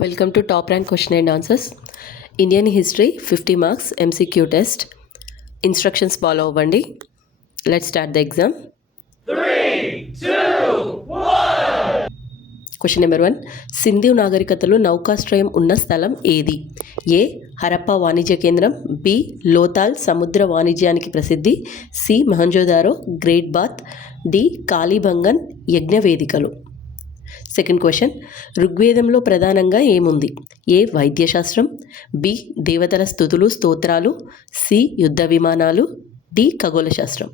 Welcome to Top Rank Question and Answers. Indian History 50 marks MCQ test. Instructions follow అవ్వండి. Let's start the exam. 3, 2, 1. Question number 1. Sindhu నాగరికతలో నౌకాశ్రయం ఉన్న స్థలం ఏది? ఏ. హరప్పా వాణిజ్య కేంద్రం. B. Lothal సముద్ర వాణిజ్యానికి ప్రసిద్ధి. C. Mohenjodaro great bath. D. Kalibangan యజ్ఞవేదికలు. సెకండ్ క్వశ్చన్, ఋగ్వేదంలో ప్రధానంగా ఏముంది? ఏ. వైద్యశాస్త్రం. బి. దేవతల స్తుతులు స్తోత్రాలు. సి. యుద్ధ విమానాలు. డి. ఖగోళ శాస్త్రం.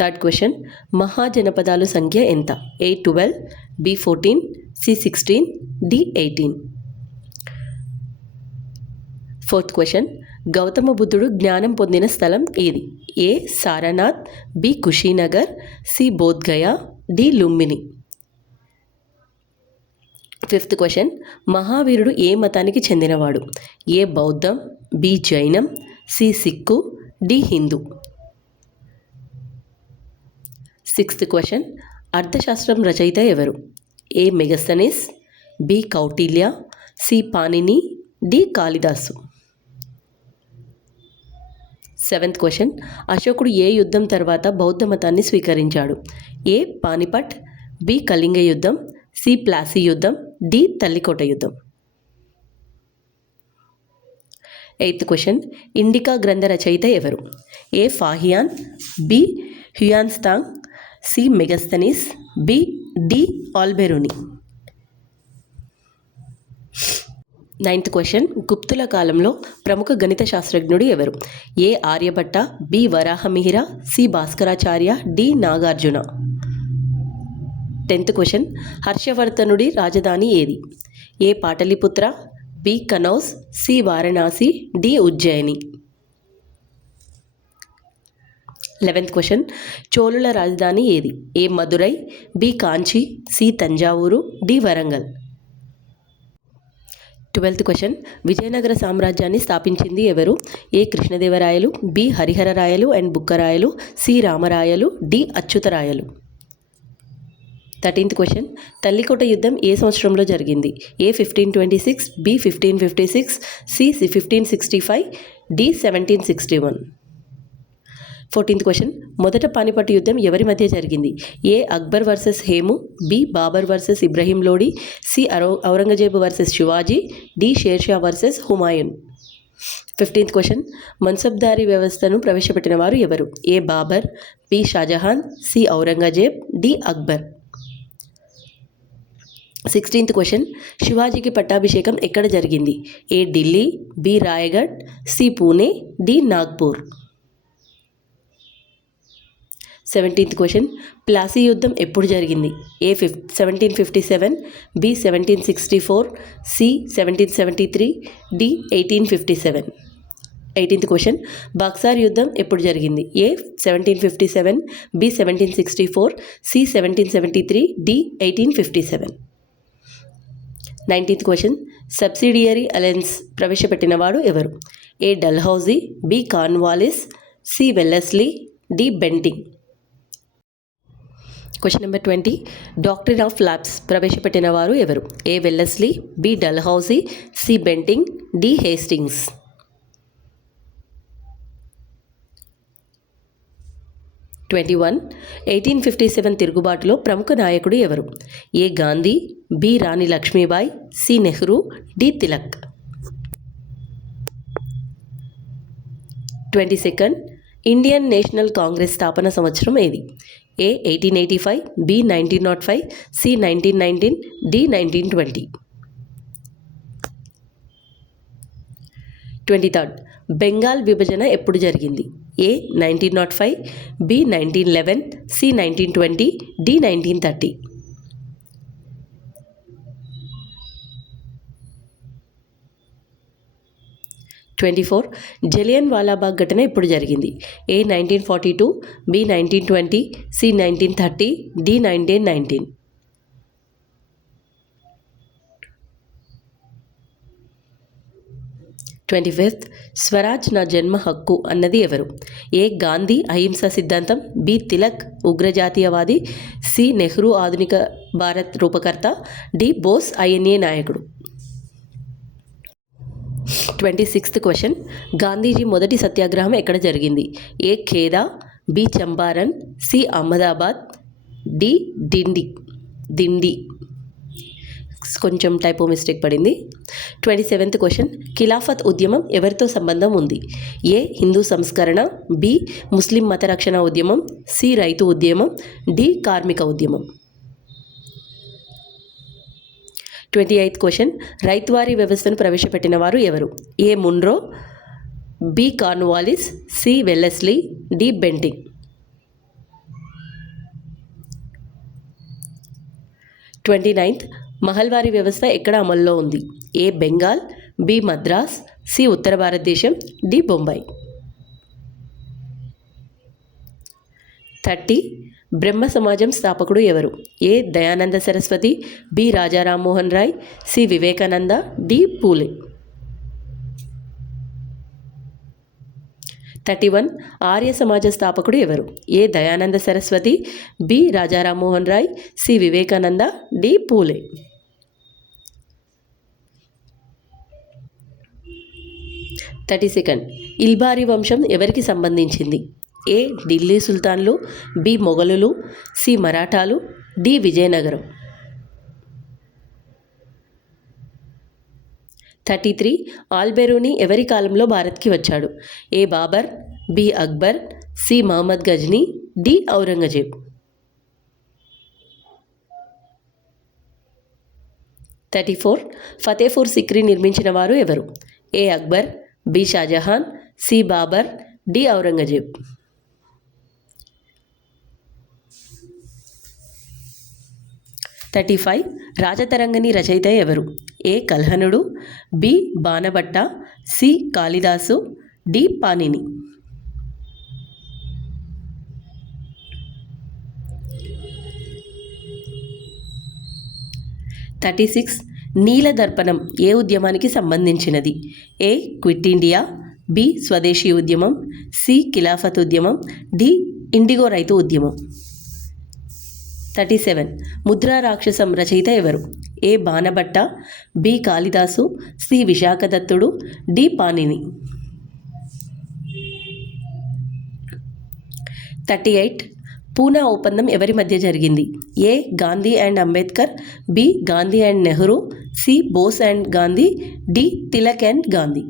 థర్డ్ క్వశ్చన్, మహాజనపదాలు సంఖ్య ఎంత? A. 12, B. 14, C. 16, D. 18. Fourth question, Gautama బుద్ధుడు జ్ఞానం పొందిన స్థలం ఏది? A. Sarnath, B. Kushinagar, C. Bodhgaya, D. Lumbini. Fifth question, మహావీరుడు ఏ మతానికి చెందినవాడు? ఏ. బౌద్ధం, బి. జైనం, C. Sikh, D. Hindu. Sixth question, అర్థశాస్త్రం రచయిత ఎవరు? A. Megasthenes, B. Kautilya, C. Panini, D. Kalidasa. Seventh question, అశోకుడు ఏ యుద్ధం తర్వాత బౌద్ధ మతాన్ని స్వీకరించాడు? ఏ. పానిపట్, బి. కళింగ యుద్ధం, సి. ప్లాసీ యుద్ధం, డి. తల్లికోట యుద్ధం. ఎయిత్ క్వశ్చన్, ఇండికా గ్రంథ రచయిత ఎవరు? A. Fahien, B. Hiuen Tsang, C. Megasthenes, D. Alberuni. Ninth question, గుప్తుల కాలంలో ప్రముఖ గణిత శాస్త్రజ్ఞుడు ఎవరు? A. Aryabhatta, B. Varahamihira, C. Bhaskaracharya, D. Nagarjuna. Tenth question, హర్షవర్ధనుడి రాజధాని ఏది? A. Pataliputra, B. Kannauj, C. Varanasi, D. Ujjayini. 11th question, చోళుల రాజధాని ఏది? A. Madurai, B. Kanchi, C. Thanjavur, D. Warangal. 12th question, Vijayanagara సామ్రాజ్యాన్ని స్థాపించింది ఎవరు? A. Krishnadevaraya, B. Harihararaya and Bukkaraya, C. Ramaraya, D. Achyuta Rayalu. 13th question, Talikota యుద్ధం ఏ సంవత్సరంలో జరిగింది? A. 1526, B. 1556, C. 1565, D. 1761. 14th question, మొదట పానిపట్టు యుద్ధం ఎవరి మధ్య జరిగింది? A. Akbar versus Hemu, B. Babur versus Ibrahim Lodi, C. Aurangzeb versus Shivaji, D. Shershah versus Humayun. 15th question, Mansabdari వ్యవస్థను ప్రవేశపెట్టిన వారు ఎవరు? A. Babur, B. Shahjahan, C. Aurangzeb, D. Akbar. 16th question, శివాజీకి పట్టాభిషేకం ఎక్కడ జరిగింది? A. Delhi, B. Raigad, C. Pune, D. Nagpur. 17th question, Plassey యుద్ధం ఎప్పుడు జరిగింది? A. 1757, B. 1764, C. 1773, D. 1857. 18th question, Buxar యుద్ధం ఎప్పుడు జరిగింది? A. 1757, B. 1764, C. 1773, D. 1857. 19th question, subsidiary alliance ప్రవేశపెట్టినవాడు ఎవరు? A. Dalhousie, B. Cornwallis, C. Wellesley, D. Bentinck. Question number 20, doctrine of lapse ప్రవేశపెట్టిన వారు ఎవరు? A. Wellesley, B. Dalhousie, C. Bentinck, D. Hastings. 21, 1857 తిరుగుబాటులో ప్రముఖ నాయకుడు ఎవరు? A. Gandhi, B. Rani Lakshmibai, C. Nehru, D. Tilak. 22nd, Indian National Congress స్థాపన సంవత్సరం ఏది? A. 1885, B. 1905, C. 1919, D. 1920. 23rd, Bengal విభజన ఎప్పుడు జరిగింది? A. 1905, B. 1911, C. 1920, D. 1930. 24, Jallianwala Bagh ఘటన ఎప్పుడు జరిగింది? A. 1942, B. 1920, C. 1930, D. 1919. 25th, Swaraj నా జన్మ హక్కు అన్నది ఎవరు? ఏ. గాంధీ అహింసా సిద్ధాంతం, బి. తిలక్ ఉగ్రజాతీయవాది, సి. నెహ్రూ ఆధునిక భారత్ రూపకర్త, డి. బోస్ ఐఎన్ఏ నాయకుడు. 26th question. గాంధీజీ మొదటి సత్యాగ్రహం ఎక్కడ జరిగింది? A Kheda, B Champaran, C Ahmedabad, D Dandi. కొంచెం టైపో మిస్టేక్ పడింది. 27th question. ఖిలాఫత్ ఉద్యమం ఎవరితో సంబంధం ఉంది? ఏ హిందూ సంస్కరణ, బి ముస్లిం మత రక్షణ ఉద్యమం, సి రైతు ఉద్యమం, డి కార్మిక ఉద్యమం. 28th question. రైతువారీ వ్యవస్థను ప్రవేశపెట్టిన వారు ఎవరు? A Munro, B Cornwallis, C Wellesley, D Bentinck. 29th. Mahalwari వ్యవస్థ ఎక్కడ అమల్లో ఉంది? A Bengal, B Madras, C ఉత్తర భారతదేశం, డి బొంబాయి. 30. బ్రహ్మ సమాజం స్థాపకుడు ఎవరు? A Dayananda Saraswati, B Raja Rammohan Roy, C Vivekananda, D Phule. 31. Arya Samaj స్థాపకుడు ఎవరు? A Dayananda Saraswati, B Raja Rammohan Roy, C Vivekananda, D Phule. 32. Ilbari వంశం ఎవరికి సంబంధించింది? ఏ ఢిల్లీ సుల్తాన్లు, బి మొఘలులు, సి మరాఠాలు, డి విజయనగరం. 33. ఆల్బెరూని ఎవరి కాలంలో భారత్కి వచ్చాడు? A Babur, B Akbar, C Mahmud Ghazni, D Aurangzeb. 34. Fatehpur Sikri నిర్మించిన వారు ఎవరు? A Akbar, B Shahjahan, C Babur, D Aurangzeb. 35. Rajatarangini రచయిత ఎవరు? ఏ కల్హనుడు, B Banabhatta, C Kalidasa, D Panini. 36. నీలదర్పణం ఏ ఉద్యమానికి సంబంధించినది? ఏ క్విట్ ఇండియా, బి స్వదేశీ ఉద్యమం, సి ఖిలాఫత్ ఉద్యమం, డి ఇండిగో రైతు ఉద్యమం. 37. ముద్రా రాక్షసం రచయిత ఎవరు? A Banabhatta, B Kalidasa, C విశాఖదత్తుడు, డి పాణిని. 38. పూనా ఒప్పందం ఎవరి మధ్య జరిగింది? A Gandhi and Ambedkar, B Gandhi and Nehru, C Bose and Gandhi, D Tilak and Gandhi.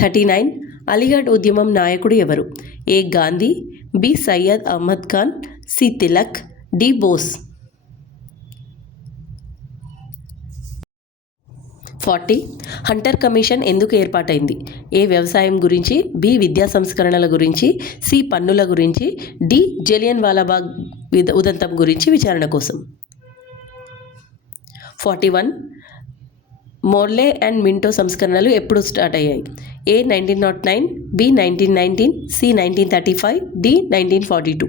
39. Aligarh ఉద్యమం నాయకుడు ఎవరు? A Gandhi, B Syed Ahmad Khan, C Tilak, D Bose. 40. Hunter commission ఎందుకు ఏర్పాటైంది? ఏ వ్యవసాయం గురించి, బి విద్యా సంస్కరణల గురించి, సి పన్నుల గురించి, డి జలియన్ వాలాబాగ్ ఉదంతం గురించి విచారణ కోసం. 41. మోర్లే అండ్ మింటో సంస్కరణలు ఎప్పుడు స్టార్ట్ అయ్యాయి? A 1909, B 1919, C 1935, D 1942.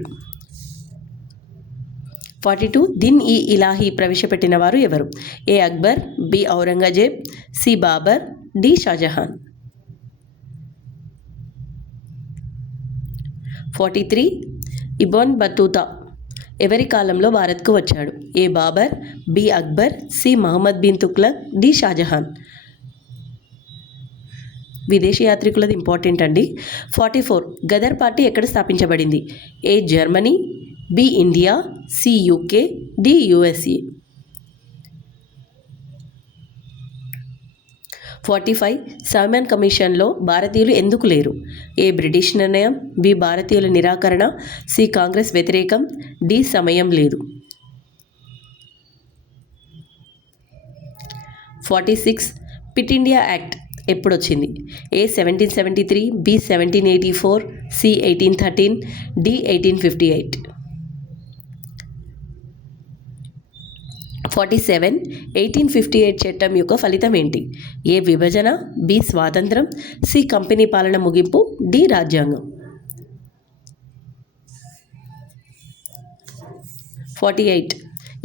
42. Din i Ilahi ప్రవేశపెట్టిన వారు ఎవరు? A Akbar, B Aurangzeb, C Babur, D Shahjahan. 43. Ibn Battuta ఎవరి కాలంలో భారత్కు వచ్చాడు? A Babur, B Akbar, C Muhammad bin Tughlaq, D Shahjahan. విదేశీ యాత్రికులది ఇంపార్టెంట్ అండి. 44. గదర్ పార్టీ ఎక్కడ స్థాపించబడింది? A Germany, B India, C UK, D USA. 45. Simon కమిషన్లో భారతీయులు ఎందుకు లేరు? ఏ బ్రిటిష్ నిర్ణయం, బి భారతీయుల నిరాకరణ, సి కాంగ్రెస్ వ్యతిరేకం, డి సమయం లేదు. 46. పిట్ ఇండియా యాక్ట్ ఎప్పుడొచ్చింది? A 1773, B 1784, C 1813, D 1858. 47. 1858 చట్టం యొక్క ఫలితం ఏంటి? ఏ విభజన, బి స్వాతంత్రం, సి కంపెనీ పాలన ముగింపు, డి రాజ్యాంగం. 48.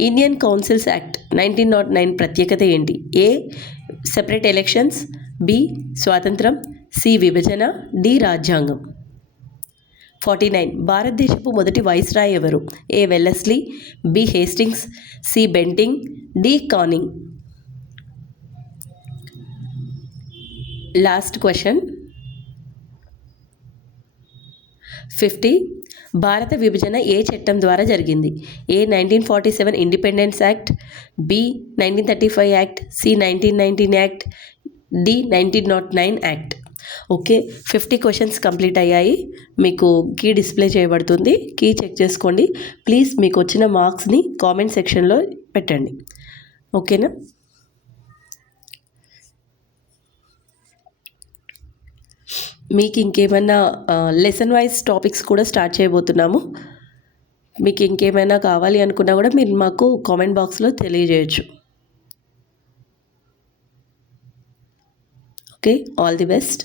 ఇండియన్ కౌన్సిల్స్ యాక్ట్ 1909 ప్రత్యేకత ఏంటి? ఏ సెపరేట్ ఎలక్షన్స్, బి స్వాతంత్రం, సి విభజన, డి రాజ్యాంగం. 49. భారతదేశపు మొదటి వైస్రాయ్ ఎవరు? A Wellesley, B Hastings, C Bentinck, D Canning. Last question 50. భారత విభజన ఏ చట్టం ద్వారా జరిగింది? A 1947 independence act, B 1935 act, C 1919 act, D 1909 act. Okay, 50 questions complete అయ్యాయి. మీకు కీ డిస్ప్లే చేయబడుతుంది, కీ చెక్ చేసుకోండి. ప్లీజ్ మీకు వచ్చిన మార్క్స్ని కామెంట్ సెక్షన్లో పెట్టండి. ఓకేనా? మీకు ఇంకేమైనా లెసన్ వైజ్ టాపిక్స్ కూడా స్టార్ట్ చేయబోతున్నాము. మీకు ఇంకేమైనా కావాలి అనుకున్నా కూడా మీరు మాకు కామెంట్ బాక్స్లో తెలియజేయచ్చు. Okay, all the best.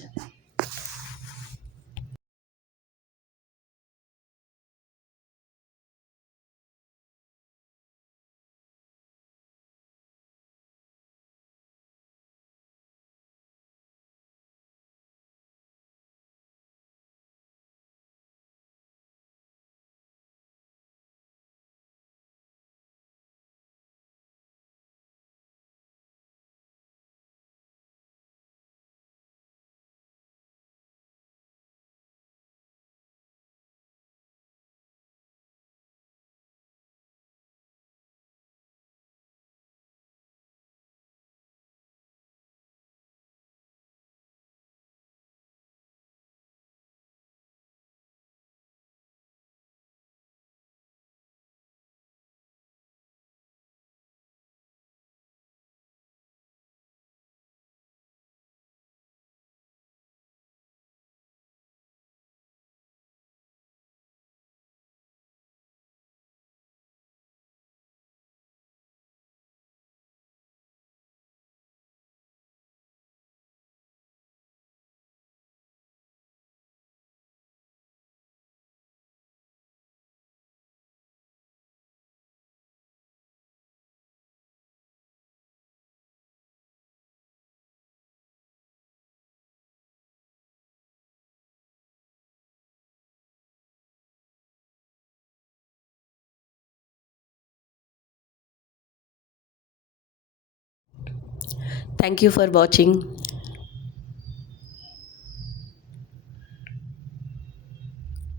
Thank you for watching.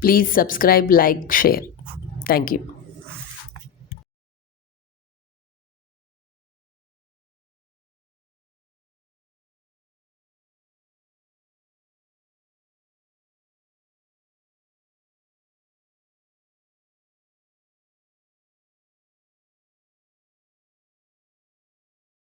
Please subscribe, like, share. Thank you.